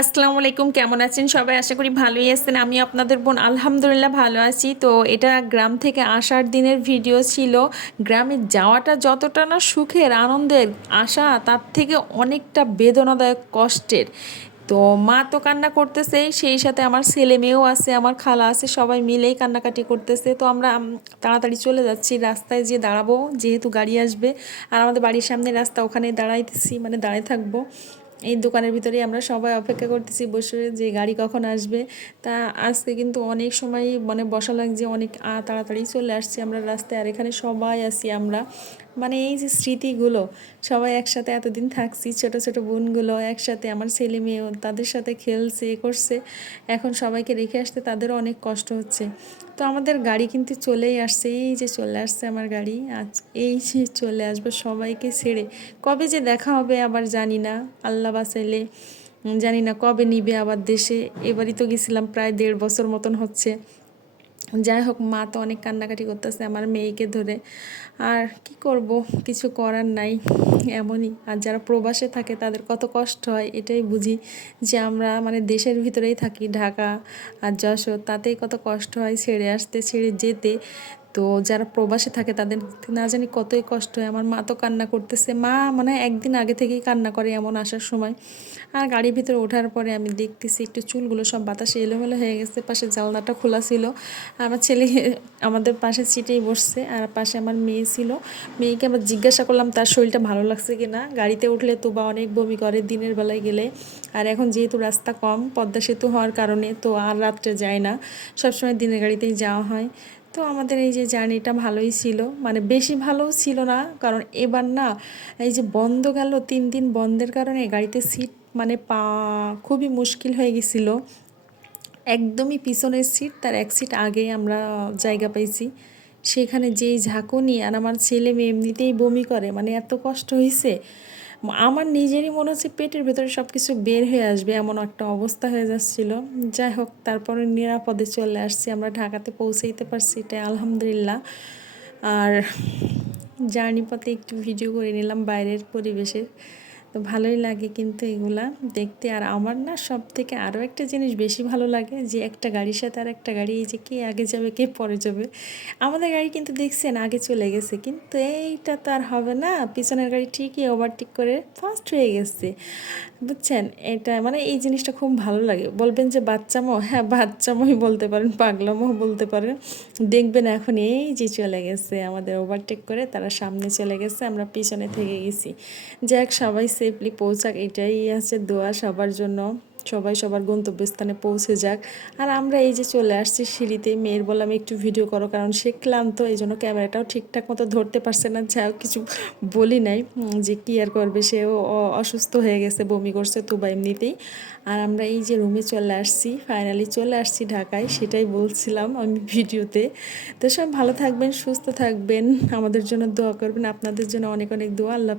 আসসালামু আলাইকুম, কেমন আছেন সবাই? আশা করি ভালোই আছেন। আমি আপনাদের বোন আলহামদুলিল্লাহ ভালো আছি। তো এটা গ্রাম থেকে আসার দিনের ভিডিও ছিল। গ্রামে যাওয়াটা যতটা না সুখের আনন্দের আসা, তার থেকে অনেকটা বেদনাদায়ক কষ্টের। তো মা তো কান্না করতেছে, সেই সাথে আমার ছেলে মেয়েও আছে, আমার খালা আছে, সবাই মিলেই কান্নাকাটি করতেছে। তো আমরা তাড়াতাড়ি চলে যাচ্ছি, রাস্তায় যেয়ে দাঁড়াবো যেহেতু গাড়ি আসবে। আর আমাদের বাড়ির সামনে রাস্তা, ওখানে দাঁড়াইতেছি, মানে দাঁড়ায় থাকবো। এই দোকানের ভিতরেই আমরা সবাই অপেক্ষা করতেছি বসে যে গাড়ি কখন আসবে। তা আজকে কিন্তু অনেক সময় মানে বসা লাগছে, অনেক তাড়াতাড়ি চলে আসছি আমরা রাস্তায়। আর এখানে সবাই আছি আমরা, মানে এই যে স্মৃতিগুলো, সবাই একসাথে এতদিন থাকছি, ছোট ছোট বোনগুলো একসাথে, আমার ছেলে মেয়েও তাদের সাথে খেলছে এ করছে। এখন সবাইকে রেখে আসতে তাদেরও অনেক কষ্ট হচ্ছে। তো আমাদের গাড়ি কিন্তু চলেই আসছে, এই যে চলে আসছে আমার গাড়ি। আজ এই যে চলে আসবে সবাইকে ছেড়ে। কবে যে দেখা হবে আবার জানি না, আল্লাহ বাঁচাইলে। জানি না কবে নিবে আবার দেশে। এবারই তো গেছিলাম, প্রায় 1.5 বছর মতন হচ্ছে। যাই হোক, মা তো অনেক কান্নাকাটি করতেছে আমার মেয়েকে ধরে। আর কি করব, কিছু করার নাই, এমনই। আর যারা প্রবাসে থাকে তাদের কত কষ্ট হয় এটাই বুঝি, যে আমরা মানে দেশের ভিতরেই থাকি, ঢাকা আর যশোর, তাতেই কত কষ্ট হয় ছেড়ে আসতে, ছেড়ে যেতে। তো যারা প্রবাসে থাকে তাদের না জানি কতই কষ্ট হয়। আমার মা তো কান্না করতেছে, মা মানে একদিন আগে থেকেই কান্না করে এমন আসার সময়। আর গাড়ির ভিতরে ওঠার পরে আমি দেখতেছি একটু চুলগুলো সব বাতাসে এলোমেলো হয়ে গেছে, পাশে জানলাটা খোলা ছিল। আমার ছেলে আমাদের পাশে সিটেই বসছে, আর পাশে আমার মেয়ে ছিল। মেয়েকে আবার জিজ্ঞাসা করলাম তার শরীরটা ভালো লাগছে কি না। গাড়িতে উঠলে তো বা অনেক বমি করে দিনের বেলায় গেলে। আর এখন যেহেতু রাস্তা কম, পদ্মা সেতু হওয়ার কারণে তো আর রাত্রে যায় না, সবসময় দিনের গাড়িতেই যাওয়া হয়। তো আমাদের এই যে জার্নিটা ভালোই ছিল, মানে বেশি ভালোও ছিল না, কারণ এবার না এই যে বন্ধ গেল 3 দিন, বন্ধের কারণে গাড়িতে সিট মানে খুবই মুশকিল হয়ে গেছিলো। একদমই পিছনের সিট, তার এক সিট আগে আমরা জায়গা পাইছি। সেখানে যেই ঝাঁকুনি, আর আমার ছেলে মেয়ে এমনিতেই বমি করে, মানে এত কষ্ট হয়েছে। আমার নিজেরই মনে হচ্ছে পেটের ভেতরে সব কিছু বের হয়ে আসবে, এমন একটা অবস্থা হয়ে যাচ্ছিল। যাই হোক, তারপরে নিরাপদে চলে আসছি, আমরা ঢাকাতে পৌঁছাইতে পারছি, এটাই আলহামদুলিল্লাহ। আর জার্নি পথে একটু ভিডিও করে নিলাম বাইরের পরিবেশের। তো ভালোই লাগে কিন্তু এগুলা দেখতে। আর আমার না সব থেকে আরও একটা জিনিস বেশি ভালো লাগে, যে একটা গাড়ির সাথে আর একটা গাড়ি, এই যে কে আগে যাবে কে পরে যাবে। আমাদের গাড়ি কিন্তু দেখছেন আগে চলে গেছে, কিন্তু এইটা তো আর হবে না, পিছনের গাড়ি ঠিকই ওভারটেক করে ফার্স্ট হয়ে গেছে। বুঝছেন, এটা মানে এই জিনিসটা খুব ভালো লাগে। বলবেন যে বাচ্চামো, হ্যাঁ বাচ্চামোই বলতে পারেন, পাগলামো বলতে পারেন। দেখবেন এখন এই যে চলে গেছে, আমাদের ওভারটেক করে তারা সামনে চলে গেছে, আমরা পিছনে থেকে গেছি। যাক, সবাই সেফলি পৌঁছাক, এটাই আছে দোয়া সবার জন্য, সবাই সবার গন্তব্যস্থানে পৌঁছে যাক। আর আমরা এই যে চলে আসছি সিঁড়িতে, মেয়ের বললাম একটু ভিডিও করো, কারণ সে ক্লান্ত, এই জন্য ক্যামেরাটাও ঠিকঠাক মতো ধরতে পারছে না। যাও, কিছু বলি নাই, যে কী আর করবে, সেও অসুস্থ হয়ে গেছে, বমি করছে তো বা এমনিতেই। আর আমরা এই যে রুমে চলে আসছি, ফাইনালি চলে আসছি ঢাকায়, সেটাই বলছিলাম আমি ভিডিওতে। তো সব ভালো থাকবেন, সুস্থ থাকবেন, আমাদের জন্য দোয়া করবেন, আপনাদের জন্য অনেক অনেক দোয়া। আল্লাহ